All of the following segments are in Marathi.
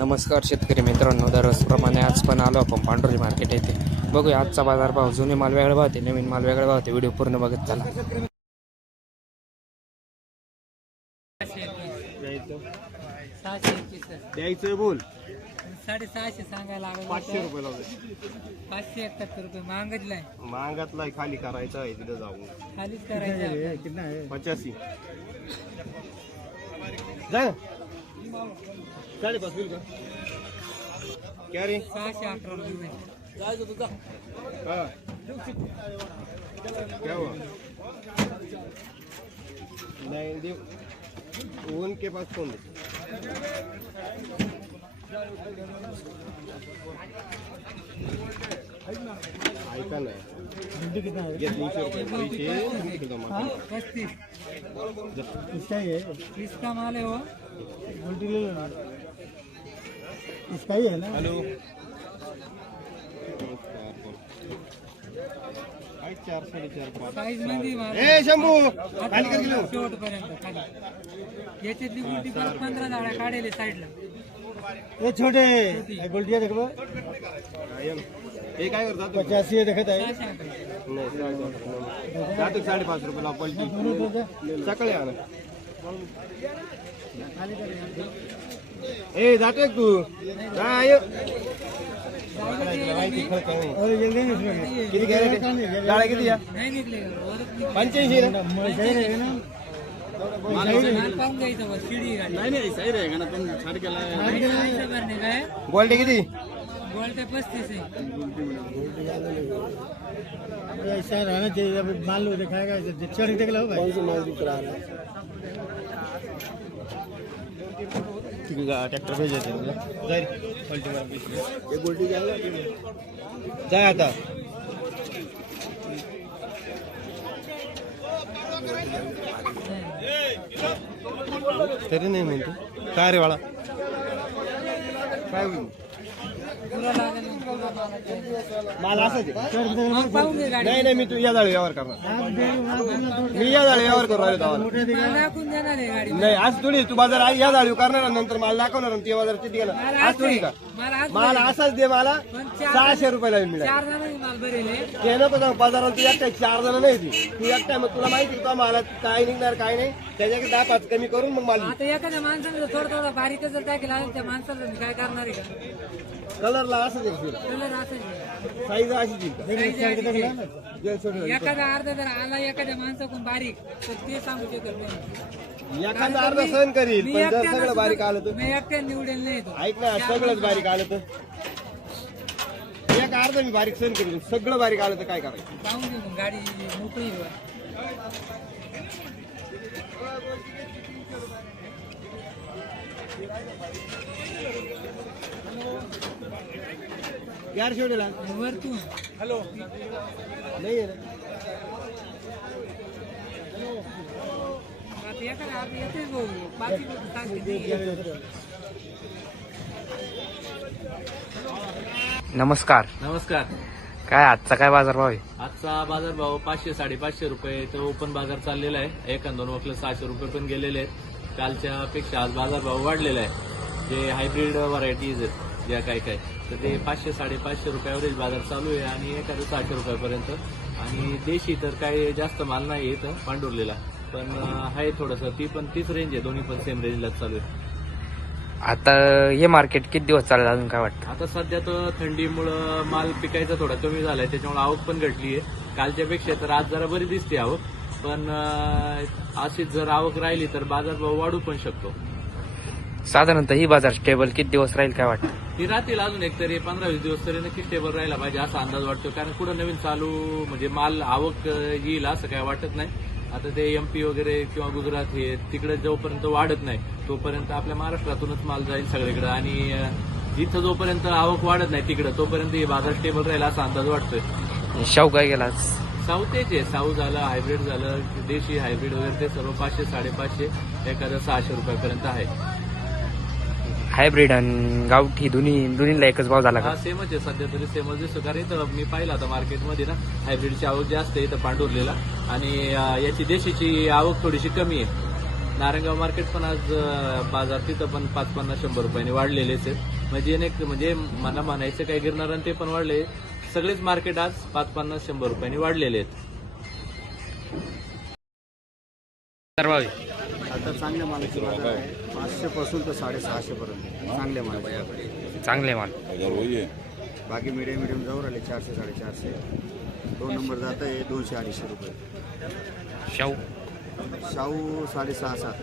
नमस्कार शेतकरी मित्रांनो, दररोजप्रमाणे आज पण आलो आपण पांढरी मार्केट येथे. बघूया आजचा बाजार भाव. जुने माल वेगळे भाव होते, नवीन माल वेगळे भाव होते. व्हिडिओ पूर्ण बघत चला. द्यायचं बोल 650 सांगायला लागलं. 500 रुपये लावले. 571 रुपये मागितलाय. महागातला खाली करायचा आहे तिथं जाऊन खालीच करायचं. 85 जा 5.5 होईल का क्या रे 618 रुपये. हाँ क्या हुआ नहीं दे उनके पास फोन ऐका ना ये 300 रुपये पैसे जमा हाँ, 35 इसका ही है, इसका माल है वो. उल्टी ले लो ना। इसका ही है ना। हेलो 4 4.5 साईज मध्ये माल ए शंभू खाली कर गेलो शेवट पर्यंत खाली. याच्यातली गुलटी परत 15 झाडा काढेले साईडला. ये छोटे गोल्डिया देखो, हे काय करतात 85 है देखत आहे. 618. नाही जातो 5.5 रुपये लाव पलटी सकाळी आणा ए जातोय तू हा ये और जल्दी नहीं इसमें किती गॅरेंटी गाड्या किती या नाही निघले वरच निघले. 85 ना सही रहेगा ना. माल पाहून घ्यायचं बस. शिडी गाडी नाही सही रहेगा ना तुम छाड केला पैसे भरणे काय गोल्ड किती गोल्ड 35 आहे. ऐसा रहना चाहिए. अब मान लो दिखाएगा चढ़ देख लो भाई. माल दिख रहा है ट्रॅक्टर भेज येते जाय पलटी मार ये गोल्डी घ्यायला जाय आता तरी नाही म्हणतो काय रे बाळा काय होईल तुला लागेल मला असं मग पाहून घे गाडी. नाही नाही मी तू या जाळी व्यवहार करणार मी या जाळी व्यवहार करू राहिलो माल दाखवून देणार आहे गाडी. नाही आज थोडी तू बाजार आज या जाळी करणार नंतर मला दाखवणार आणि ते बाजार किती गेला आज थोडी का माल आज मला असाच दे मला पण 600 रुपयाला मिळाल 4 जणांनी माल भरेले. ते नको जाऊ बाजारात तू एकटा 4 जण नाही तू एकटा मग तुला माहिती का मला काय निघणार काय नाही त्याच्याकडे 10-5 कमी करून मग मला आता एखाद्या माणसाने थोडं थोडं बारीक जर टाकेल त्या माणसाला मी काय करणार आहे का. कलरला असं दे कलर असं साईज अशी देईल एखादा अर्धा जर आला एखाद्या माणसाकडून बारीक तर ते सांगू शकत नाही. एखादा अर्धा सहन करील मी पण जर एकट्यानं सगळं बारीक आलं तर मी एकट्याने निवडेल नाही तो. ऐक ना सगळंच बारीक आलं तर एक अर्धा मी बारीक सहन करील सगळं बारीक आलं तर काय करायचं पाहून घे मग गाडी मोकळी आहे. यार शेवटेला वरतून हॅलो नाही आहे ना आता एखादा अर्धा येतेच भाऊ. बाकी लोकं सांगते नाही. नमस्कार. नमस्कार. काय आजचा काय बाजार भाव आहे? आजचा बाजार भाव 500-550 रुपये तो ओपन बाजार चाललेला आहे. 1-2 वकलं 600 रुपये पण गेलेले आहेत. कालच्या पेक्षा आज बाजार भाव वाढलेला आहे. जे हायब्रिड व्हरायटीज आहेत ज्या काय तर ते 500-550 रुपये एव्हरेज बाजार चालू आहे आणि एखादं 600 रुपयापर्यंत. आणि देशी तर काही जास्त माल नाही येतं पांडुरलेला पण आहे थोडंसं तीच रेंज आहे. दोन्ही पण सेम रेंजलाच चालू आहे. आता हे मार्केट किती दिवस चालेल अजून काय वाटतं? आता सध्या तर थंडीमुळं माल पिकायचा थोडा कमी झालाय त्याच्यामुळे आवक पण घटली आहे. कालच्या पेक्षा तर आज जरा बरी दिसते आवक पण अशीच जर आवक राहिली तर बाजार भाव वाढू पण शकतो. साधारणतः ही बाजार स्टेबल किती दिवस राहील काय वाटतं? ती राहतील अजून एक तरी 15-20 दिवस तरी नक्की स्टेबल राहिला पाहिजे असा अंदाज वाटतो. कारण कुठं नवीन चालू म्हणजे माल आवक येईल असं काय वाटत नाही. आता ते MP वगैरे किंवा गुजरात हे तिकडे जोपर्यंत वाढत नाही तोपर्यंत आपल्या महाराष्ट्रातूनच माल जाईल सगळीकडे आणि जिथं जोपर्यंत आवक वाढत नाही तिकडे तोपर्यंत हे बाजार स्टेबल राहील असा अंदाज वाटतोय. शाहू काय गेला आज? साऊ तेच आहे. साऊ झालं, हायब्रिड झालं, देशी हायब्रिड वगैरे ते सर्व 500-550 एखादं 600 रुपयापर्यंत आहे. हायब्रिड आणि गावठी दोन्हीला एकच भाव झाला का? हा सेमच आहे सध्या तरी सेमच दिसतो. कारण इथं मी पाहिलं आता मार्केटमध्ये ना हायब्रिडची आवक जास्त आहे इथं पांडुरलेला आणि याची देशीची आवक थोडीशी कमी आहे. नारायणगाव मार्केट पण आज बाजार तिथं पण 550-100 रुपयांनी वाढलेलेच आहेत. म्हणजे मला म्हणायचं काय गिरणार ते पण वाढले. सगळेच मार्केट आज 550-100 रुपयांनी वाढलेले आहेत. आता चांगल्या मालाची बाजार आहे 500 पासून तर 650 पर्यंत चांगल्या मालाची. चांगले माल. बाकी मीडियम जाऊ राहिले 400-450. 2 नंबर जात आहे 200-250 रुपये. शाहू शाहू 6.5-7.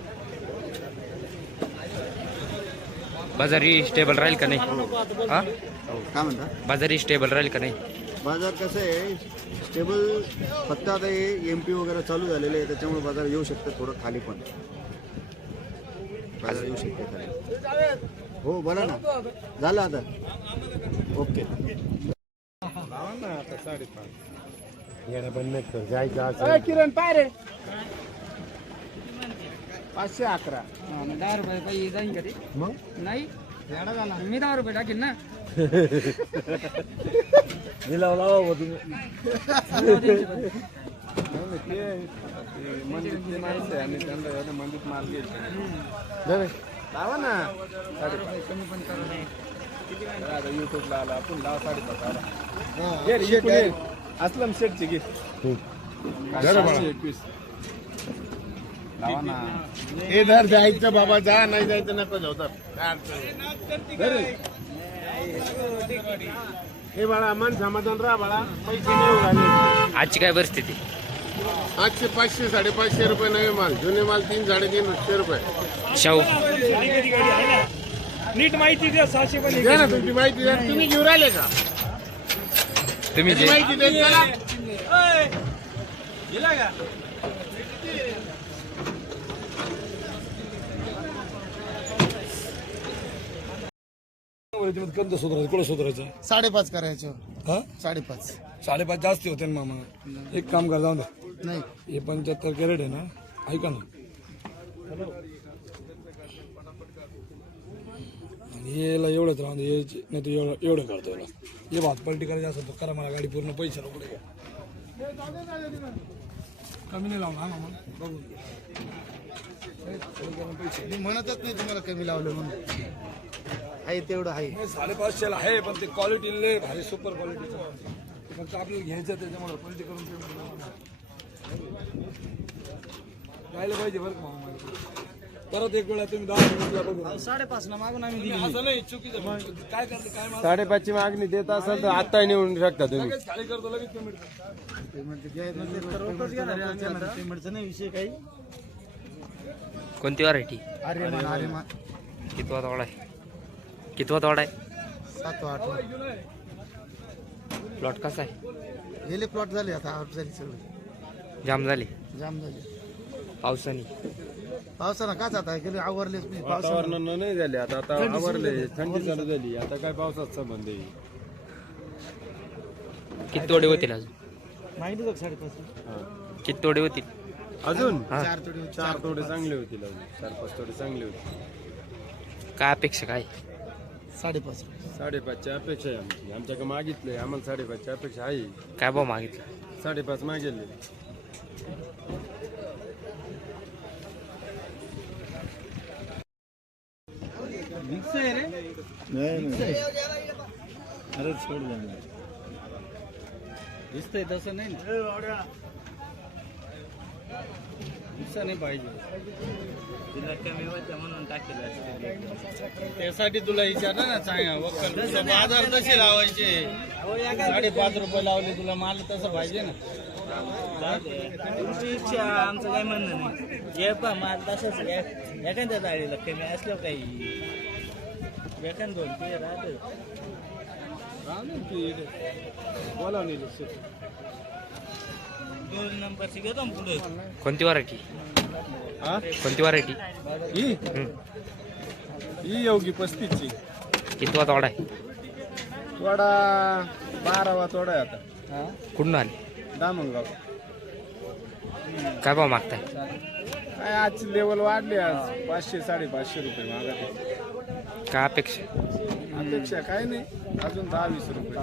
बाजारी स्टेबल राहील का नाही? हा काय म्हणता? बाजारी स्टेबल राहील का नाही? बाजार कसं आहे स्टेबल, फक्त आता हे MP वगैरे चालू झालेले आहे त्याच्यामुळे बाजार येऊ शकतं थोडं खाली, पण बाजार येऊ शकते खाली. हो बोला ना, झालं आता ओके. किरण पाय रे 511. 10 रुपये काही जाईन का ते? मग नाही मी 10 रुपये टाकेन ना. लावा ना कमी पण करा. युट्यूबला आला आपण लावा 5.5. असलम शेटची घे. 21 लावा ना. हे धर जायचं बाबा, जा नाही जायचं नको जाऊ. हे बाळा मन समाधान राहा बाळा, पैसे नाही उडाले. आजची काय परिस्थिती? आजचे 500-550 रुपये नवे माल, जुने माल 300-350 रुपये. शाहू नीट माहिती द्या. 600 पण द्या ना तुमची माहिती द्या. तुम्ही घेऊन राहिले का? तुम्ही जे माहिती द्या चला. कंद सुधारायचं, कुठं सुधारायचं? 5.5 करायचं. हा 5.5 5.5 जास्ती होते ना मामा. एक काम कर, जाऊन दे. नाही. हे 75 कॅरेट आहे ना, ऐका ना. आणि याला एवढंच राहून दे, नाही तर एवढं करतो याला. हे भात पलटी करायची असेल तर करा, मला गाडी पूर्ण पैसे नको घ्या. कमी नाही लावून हा मामा, बघू. मी म्हणतच नाही तुम्हाला कमी लावलं म्हणून. आहे तेवढं आहे. 550 आहे, पण ते क्वालिटी लय भारी, सुपर क्वालिटीचं. फक्त आपल्याला घ्यायचं त्याच्यामुळे पलटी करून राहिलं पाहिजे बरं का मामा. परत एक वेळा तुम्ही 10 मिनिटला बघू. 5.5 ना मागून आम्ही असं नाही, चुकीचं काय करते काय माल 5.5ची मागणी देत असाल तर आता नेऊन शकता तुम्ही. लगेच खाली करतो, लगेच पेमेंट करतो. पेमेंटचा नाही विषय काही. कोणती व्हरायटी? अरे कितवा तोडा आहे? कितवा तोडा आहे? 7-8 प्लॉट कसा आहे? गेले प्लॉट झाले, आता आउट झाली सगळं, जाम झाली जाम झाले पावसाने. पावसानं काच आता गेले आवरलेच नाही. वातावरणानं नाही झाले, आता आवरले, थंडी चालू झाली, आता काय पावसाचा संबंध आहे. किती तोडे होतील अजून? माहिती का 5.5 किती तोडे होतील अजून हा. 4 तोडे चांगले होतील, अजून 4-5 तोडे चांगले होतील. काय अपेक्षा काय? 5.5 5.5ची अपेक्षा आहे आमची. आमच्याकडे मागितले, आम्हाला 5.5ची अपेक्षा आहे. काय भाव मागितला? 5.5 मागेले. अरे सोड दिसतंय तसं नाही ना, दिसत नाही पाहिजे. तिला कमी होतं म्हणून टाकेल. त्यासाठी तुला विचारलं ना, सांगा बाजार कसे लावायचे. 5.5 रुपये लावले तुला, माल तसं पाहिजे ना. तुमची इच्छा, आमचं काही म्हणणं नाही. हे पा माल तसंच एखाद्या जाळीला कमी असलं काही एखाद 2 ते राहतं. बोला 2 नंबरची घेतो ना पुढे. कोणती व्हरायटी? कोणती व्हरायटी? ही योगी 35ची. कितवा तोडा आहे? तोडा 12वा तोडा आहे आता. कुठून आले? दामणगाव. काय भाव मागताय? काय आजची लेवल वाढली, आज 500-550 रुपये मागत. काय अपेक्षा? अपेक्षा काय नाही, अजून 10-20 रुपये.